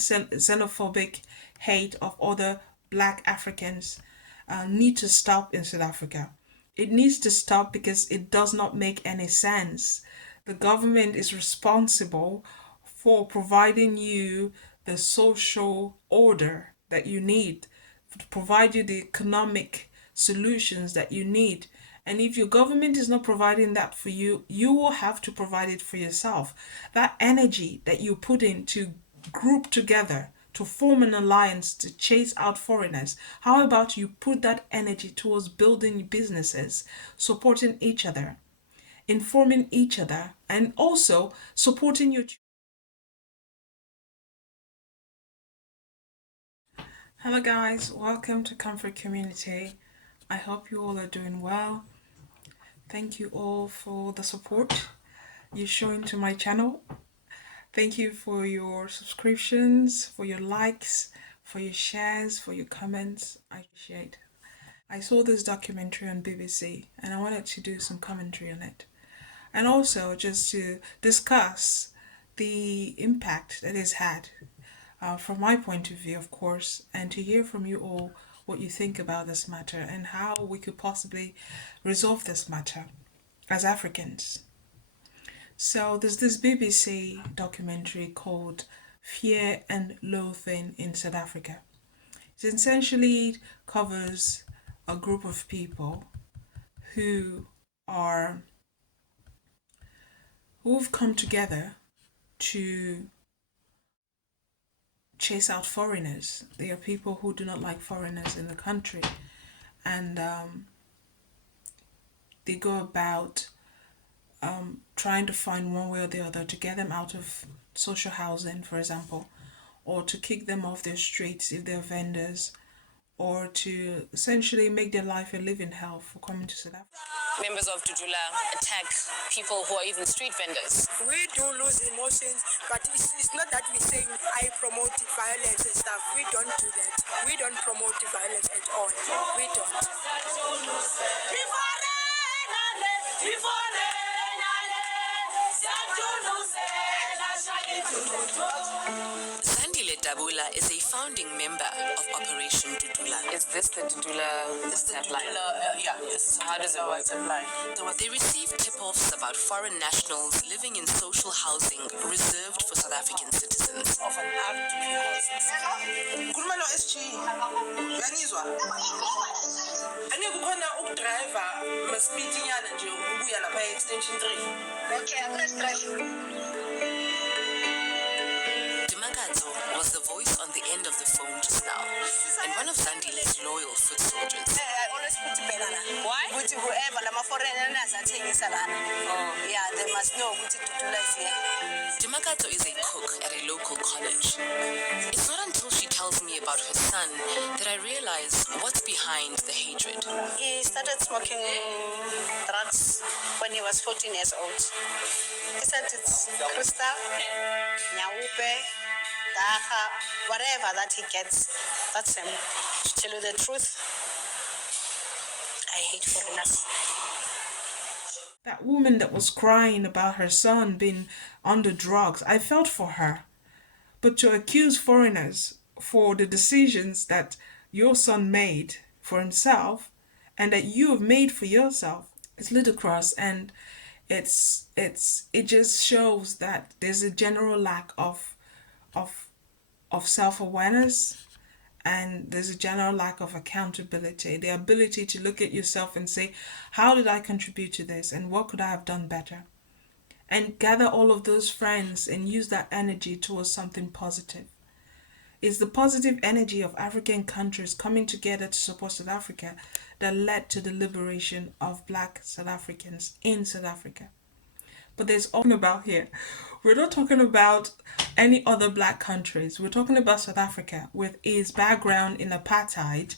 xenophobic hate of other black Africans need to stop in South Africa. It needs to stop because it does not make any sense. The government is responsible for providing you the social order that you need, to provide you the economic solutions that you need. And if your government is not providing that for you, you will have to provide it for yourself. That energy that you put in to group together, to form an alliance to chase out foreigners, how about you put that energy towards building businesses, supporting each other, informing each other, and also supporting your. Hello guys, welcome to Comfort Community. I hope you all are doing well. Thank you all for the support you're showing to my channel. Thank you for your subscriptions, for your likes, for your shares, for your comments. I appreciate. I saw this documentary on BBC and I wanted to do some commentary on it. And also just to discuss the impact that it's had from my point of view, of course, and to hear from you all what you think about this matter and how we could possibly resolve this matter as Africans. So there's this BBC documentary called Fear and Loathing in South Africa. It essentially covers a group of people who are who've come together to chase out foreigners. They are people who do not like foreigners in the country, and they go about trying to find one way or the other to get them out of social housing, for example, or to kick them off their streets if they're vendors, or to essentially make their life a living hell for coming to South Africa. Members of Dudula attack people who are even street vendors. We do lose emotions, but it's not that we're saying I promote violence and stuff. We don't do that. We don't promote violence at all. We don't. Zandile Dabula is a founding member of Operation Dudula. Is this the Dudula WhatsApp line? Yeah. So how does it work? They receive tip-offs about foreign nationals living in social housing reserved for South African citizens. Of an RDP houses. Kulumalo SG. Yanizwa. Kukhona ukudriver maspeed nyana nje ubuya lapha extension 3. Okay, I'm gonna drive. Was the voice on the end of the phone just now, and one of Zandile's loyal foot soldiers. I always put Belana. Why? But whoever the foreigners are taking Salana. Oh. Yeah, they must know what to do here. Dimakato is a cook at a local college. It's not until she tells me about her son that I realize what's behind the hatred. He started smoking drugs when he was 14 years old. He said it's crystal, nyaupe, dacha, whatever that he gets, that's him. To tell you the truth, I hate foreigners. That woman that was crying about her son being under drugs, I felt for her. But to accuse foreigners for the decisions that your son made for himself and that you have made for yourself, it's ludicrous, and it just shows that there's a general lack of self-awareness, and there's a general lack of accountability, the ability to look at yourself and say, how did I contribute to this and what could I have done better? And gather all of those friends and use that energy towards something positive. It's the positive energy of African countries coming together to support South Africa that led to the liberation of black South Africans in South Africa. But there's all about here. We're not talking about any other black countries. We're talking about South Africa with its background in apartheid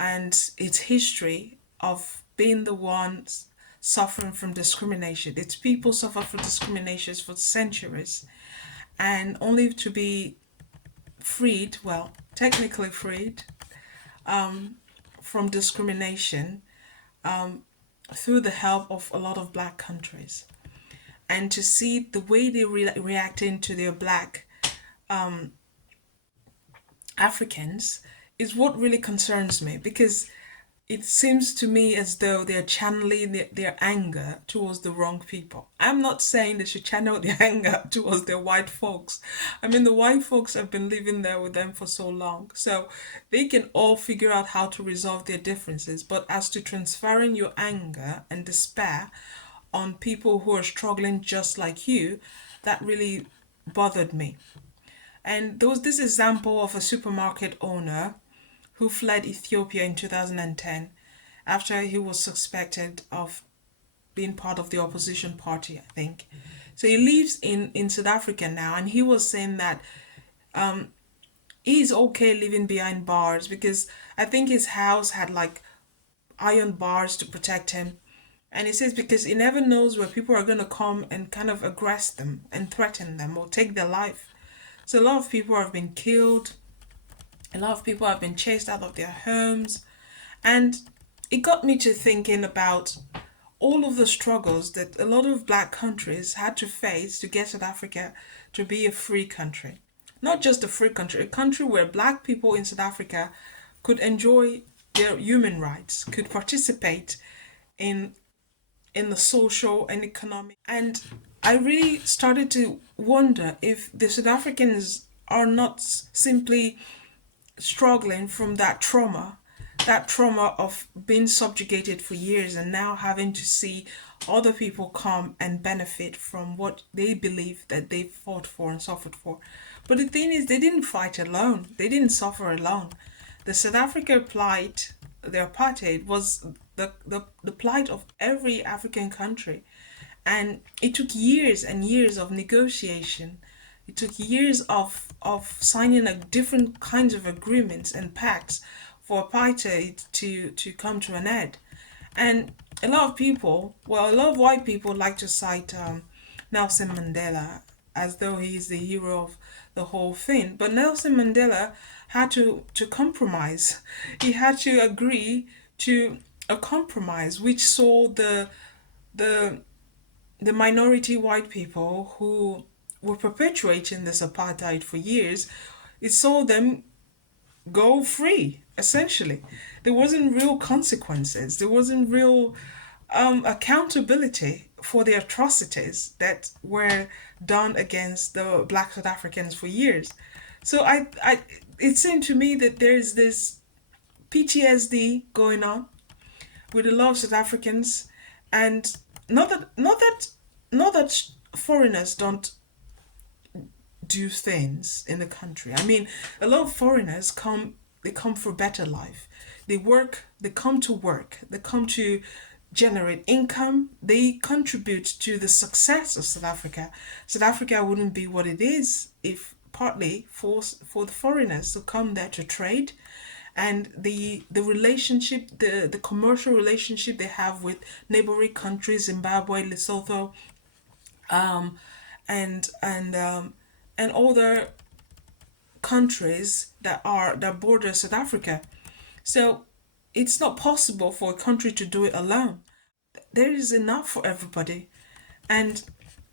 and its history of being the ones suffering from discrimination. Its people suffer from discrimination for centuries, and only to be freed, well, technically freed from discrimination through the help of a lot of black countries. And to see the way they reacting to their black Africans is what really concerns me, because it seems to me as though they're channeling their anger towards the wrong people. I'm not saying they should channel their anger towards their white folks. I mean, the white folks have been living there with them for so long, so they can all figure out how to resolve their differences. But as to transferring your anger and despair on people who are struggling just like you, that really bothered me. And there was this example of a supermarket owner who fled Ethiopia in 2010 after he was suspected of being part of the opposition party, I think. So he lives in South Africa now, and he was saying that he's okay living behind bars because I think his house had like iron bars to protect him. And he says because he never knows where people are going to come and kind of aggress them and threaten them or take their life. So a lot of people have been killed, a lot of people have been chased out of their homes. And it got me to thinking about all of the struggles that a lot of black countries had to face to get South Africa to be a free country. Not just a free country, a country where black people in South Africa could enjoy their human rights, could participate in in the social and economic. And I really started to wonder if the South Africans are not simply struggling from that trauma of being subjugated for years and now having to see other people come and benefit from what they believe that they fought for and suffered for. But the thing is, they didn't fight alone, they didn't suffer alone. The South Africa plight, the apartheid, was the plight of every African country. And it took years and years of negotiation. It took years of signing different kinds of agreements and pacts for apartheid to come to an end. And a lot of people, well, a lot of white people like to cite Nelson Mandela as though he's the hero of the whole thing. But Nelson Mandela had to compromise. He had to agree to a compromise which saw the the minority white people who were perpetuating this apartheid for years, it saw them go free, essentially. There wasn't real consequences, there wasn't real accountability for the atrocities that were done against the black South Africans for years. So it seemed to me that there's this PTSD going on with a lot of South Africans, and not that foreigners don't do things in the country. I mean, a lot of foreigners come, they come for a better life. They work, they come to work, they come to generate income, they contribute to the success of South Africa. South Africa wouldn't be what it is if partly for the foreigners to come there to trade, and the relationship, the commercial relationship they have with neighboring countries, Zimbabwe, Lesotho, and other countries that border South Africa. So it's not possible for a country to do it alone. There is enough for everybody. And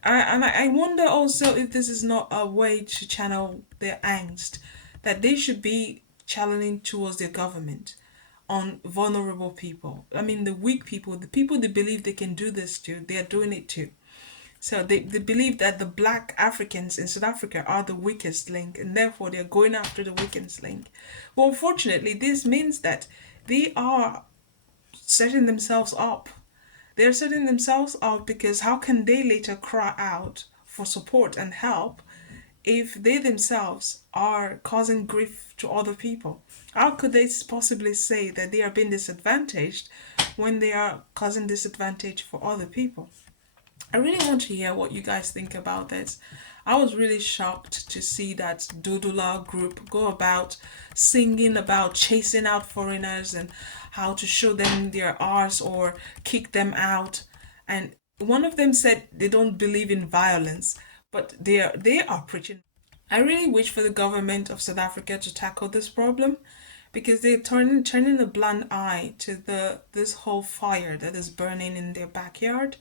I wonder also if this is not a way to channel their angst, that they should be channeling towards their government on vulnerable people. I mean, the weak people, the people they believe they can do this to, they are doing it to. So they believe that the black Africans in South Africa are the weakest link, and therefore they're going after the weakest link. Well, unfortunately, this means that they are setting themselves up. They're setting themselves up because how can they later cry out for support and help if they themselves are causing grief to other people? How could they possibly say that they are being disadvantaged when they are causing disadvantage for other people? I really want to hear what you guys think about this. I was really shocked to see that Dudula group go about singing about chasing out foreigners and how to show them their arse or kick them out. And one of them said they don't believe in violence, but they are preaching. I really wish for the government of South Africa to tackle this problem, because they're turning a blind eye to this whole fire that is burning in their backyard.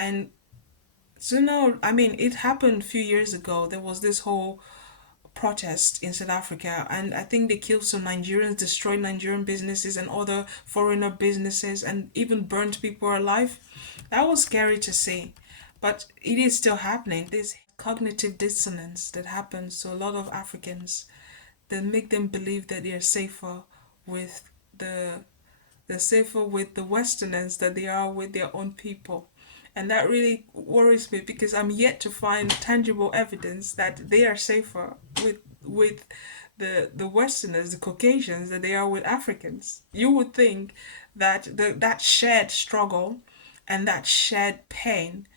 And so now, I mean, it happened a few years ago. There was this whole protest in South Africa, and I think they killed some Nigerians, destroyed Nigerian businesses and other foreigner businesses, and even burnt people alive. That was scary to see, but it is still happening. This cognitive dissonance that happens to a lot of Africans that make them believe that they're safer with the Westerners than they are with their own people. And that really worries me because I'm yet to find tangible evidence that they are safer with the Westerners, the Caucasians, than they are with Africans. You would think that that shared struggle and that shared pain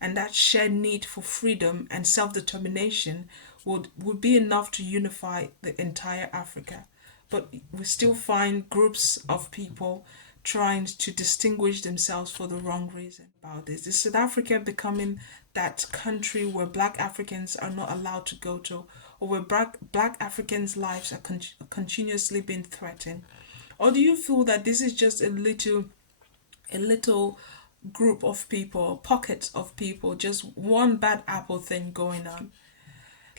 and that shared need for freedom and self-determination would be enough to unify the entire Africa. But we still find groups of people trying to distinguish themselves for the wrong reason about this. Is South Africa becoming that country where black Africans are not allowed to go to, or where black Africans' lives are continuously being threatened? Or do you feel that this is just a little group of people, pockets of people, just one bad apple thing going on?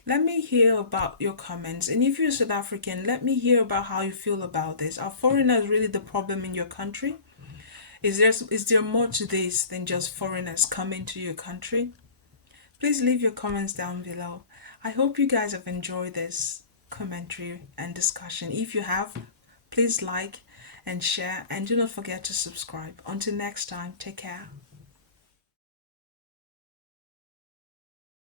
Let me hear about your comments. And if you're South African, let me hear about how you feel about this. Are foreigners really the problem in your country? Is there more to this than just foreigners coming to your country? Please leave your comments down below. I hope you guys have enjoyed this commentary and discussion. If you have, please like and share, and do not forget to subscribe. Until next time, take care.